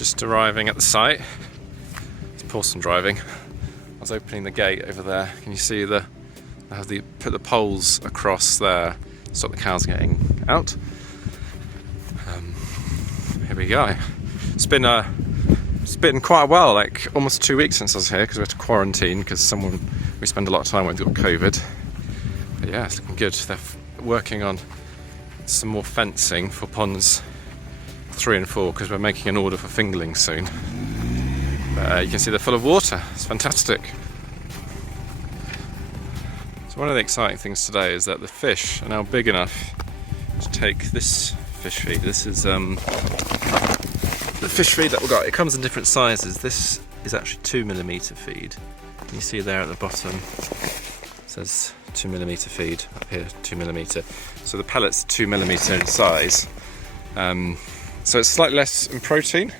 Just arriving at the site. It's Pauson driving. I was opening the gate over there. Can you see I have put the poles across there to stop the cows getting out. Here we go. It's been quite a while, like almost 2 weeks since I was here because we had to quarantine because we spend a lot of time when we got COVID. But yeah, it's looking good. They're working on some more fencing for ponds 3 and 4 because we're making an order for fingerlings soon. But, you can see they're full of water. It's fantastic. So one of the exciting things today is that the fish are now big enough to take this fish feed. This is the fish feed that we've got. It comes in different sizes. This is actually 2mm feed. You see there at the bottom it says 2mm feed, up here 2mm. So the pellet's 2mm in size. So it's slightly less in protein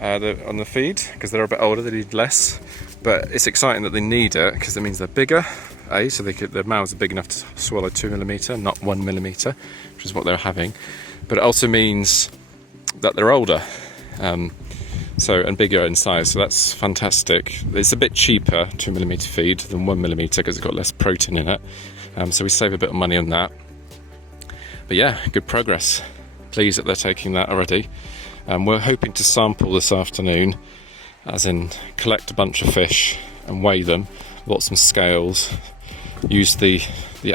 on the feed because they're a bit older, they need less. But it's exciting that they need it because it means they're bigger. So their mouths are big enough to swallow 2mm, not 1mm, which is what they're having. But it also means that they're older, and bigger in size. So that's fantastic. It's a bit cheaper 2mm feed than 1mm because it's got less protein in it. So we save a bit of money on that. But yeah, good progress. Pleased that they're taking that already. We're hoping to sample this afternoon, as in collect a bunch of fish and weigh them, bought some scales, use the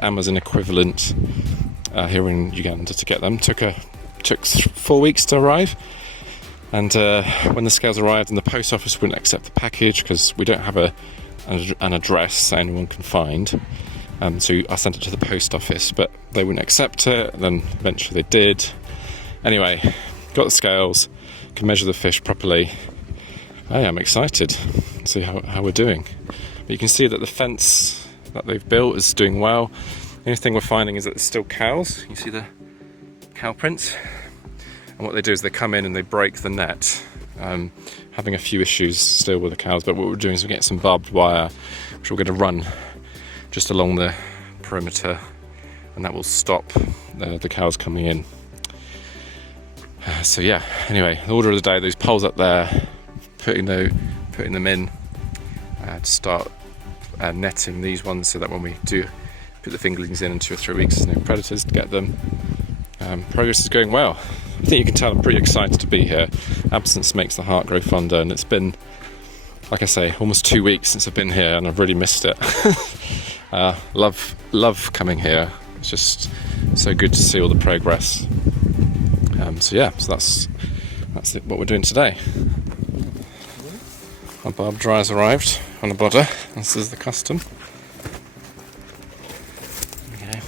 Amazon equivalent here in Uganda to get them. Took 4 weeks to arrive, and when the scales arrived, and the post office wouldn't accept the package because we don't have an address that anyone can find. So I sent it to the post office, but they wouldn't accept it. And then eventually they did. Anyway, got the scales, can measure the fish properly. Hey, I'm excited to see how we're doing. But you can see that the fence that they've built is doing well. The only thing we're finding is that there's still cows. You see the cow prints? And what they do is they come in and they break the net. Having a few issues still with the cows, but what we're doing is we're getting some barbed wire, which we're going to run just along the perimeter, and that will stop the cows coming in. So yeah, anyway, the order of the day, those poles up there, putting them in to start netting these ones so that when we do put the fingerlings in 2 or 3 weeks, there's no predators to get them. Progress is going well. I think you can tell I'm pretty excited to be here. Absence makes the heart grow fonder, and it's been, like I say, almost 2 weeks since I've been here, and I've really missed it. Love coming here. It's just so good to see all the progress. So that's what we're doing today. Our barb dryer's arrived on a bodder. This is the custom. Okay.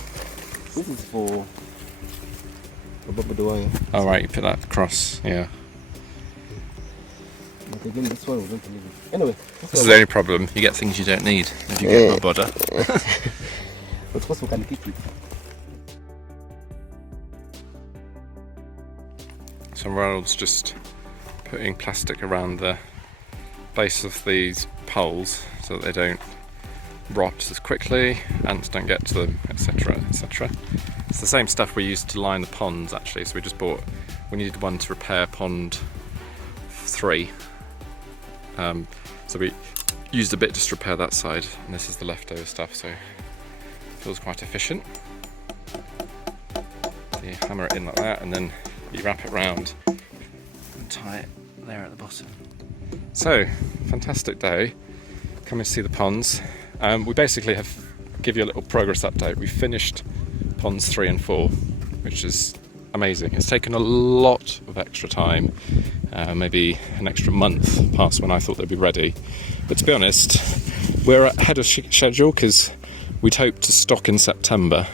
This is for above the wire. All right, you put that across. Yeah. But again, this one we're going to leave it. Anyway, this is the only problem. You get things you don't need if you get a bodder. Of course, we can keep it. So Ronald's just putting plastic around the base of these poles so that they don't rot as quickly, ants don't get to them, etc, etc. It's the same stuff we used to line the ponds actually, so we needed one to repair pond 3. So we used a bit just to repair that side, and this is the leftover stuff, so it feels quite efficient. So you hammer it in like that, and then you wrap it round and tie it there at the bottom. So, fantastic day. Come and see the ponds. We basically give you a little progress update. We finished ponds 3 and 4, which is amazing. It's taken a lot of extra time, maybe an extra month past when I thought they'd be ready. But to be honest, we're ahead of schedule because we'd hoped to stock in September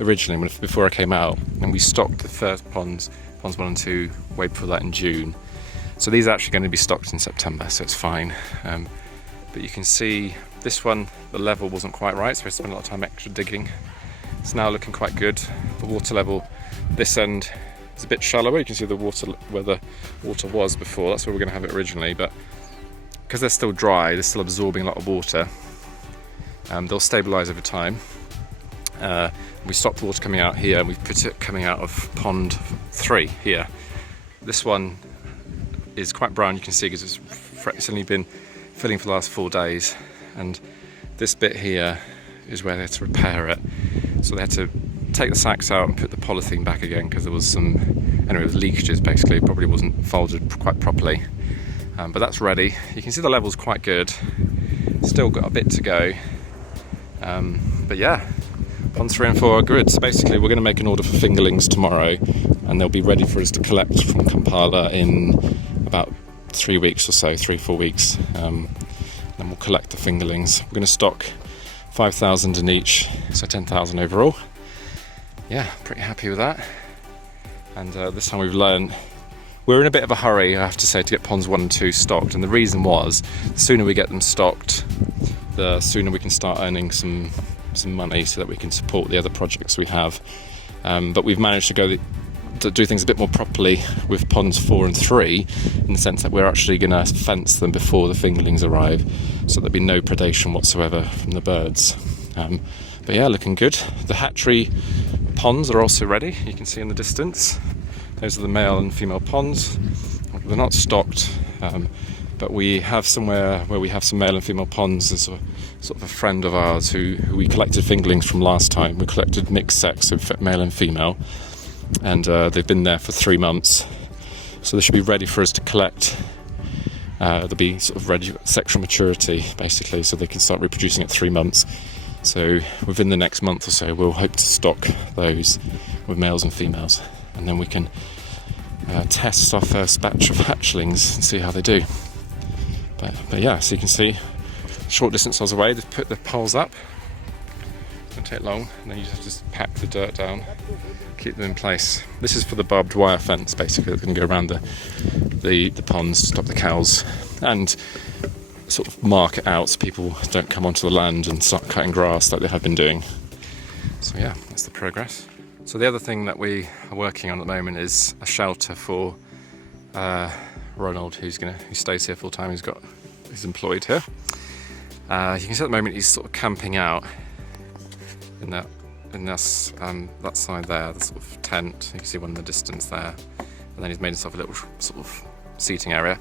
originally, before I came out, and we stocked the first ponds 1 and 2, waited for that in June. So these are actually going to be stocked in September, so it's fine. But you can see this one, the level wasn't quite right, so I spent a lot of time extra digging. It's now looking quite good. The water level this end is a bit shallower. You can see the water where the water was before. That's where we're going to have it originally, but because they're still dry, they're still absorbing a lot of water. They'll stabilise over time. We stopped the water coming out here, and we've put it coming out of pond 3 here. This one is quite brown, you can see, because it's only been filling for the last 4 days. And this bit here is where they had to repair it. So they had to take the sacks out and put the polythene back again, because there was some, anyway, it was leakages basically. It probably wasn't folded quite properly. But that's ready. You can see the level's quite good. Still got a bit to go. But yeah, ponds 3 and 4 are good. So basically we're going to make an order for fingerlings tomorrow, and they'll be ready for us to collect from Kampala in about 3 weeks or so, 3-4 weeks. Then we'll collect the fingerlings. We're going to stock 5,000 in each, so 10,000 overall. Yeah, pretty happy with that. And this time we've learned, we're in a bit of a hurry, I have to say, to get ponds 1 and 2 stocked. And the reason was, the sooner we get them stocked, the sooner we can start earning some money so that we can support the other projects we have. But we've managed to do things a bit more properly with ponds 4 and 3, in the sense that we're actually going to fence them before the fingerlings arrive, so there'll be no predation whatsoever from the birds. But yeah, looking good. The hatchery ponds are also ready, you can see in the distance. Those are the male and female ponds. They're not stocked, but we have somewhere where we have some male and female ponds. There's a sort of a friend of ours who we collected fingerlings from last time. We collected mixed sex, so male and female, and they've been there for 3 months, so they should be ready for us to collect. They'll be sort of ready for sexual maturity basically, so they can start reproducing at 3 months. So within the next month or so we'll hope to stock those with males and females, and then we can test our first batch of hatchlings and see how they do. But yeah, so you can see, short distance I was away, they've put the poles up. It doesn't take long, and then you just pack the dirt down, keep them in place. This is for the barbed wire fence basically that's going to go around the ponds to stop the cows, and sort of mark it out so people don't come onto the land and start cutting grass like they have been doing. So yeah, that's the progress. So the other thing that we are working on at the moment is a shelter for Ronald, who stays here full time. He's employed here. You can see at the moment he's sort of camping out in that side there, the sort of tent. You can see one in the distance there, and then he's made himself a little sort of seating area.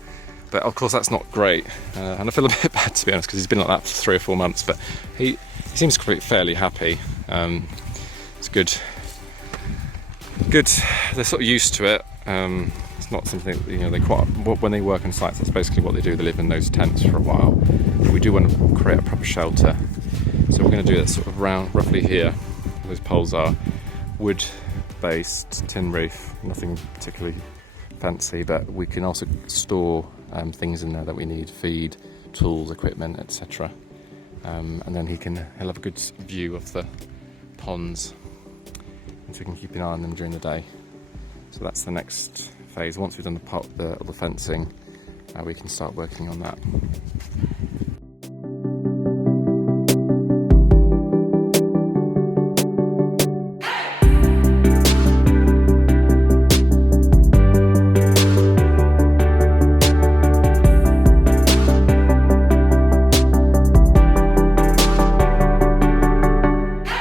But of course that's not great, and I feel a bit bad, to be honest, because he's been like that for 3 or 4 months. But he seems fairly happy. It's good. They're sort of used to it. It's not something that, when they work on sites, that's basically what they do. They live in those tents for a while. But we do want to create a proper shelter, so we're going to do that sort of roughly here. Those poles are wood-based, tin roof, nothing particularly fancy, but we can also store things in there that we need: feed, tools, equipment, etc. And then he'll have a good view of the ponds, and so we can keep an eye on them during the day. So that's the next phase. Once we've done the fencing, we can start working on that.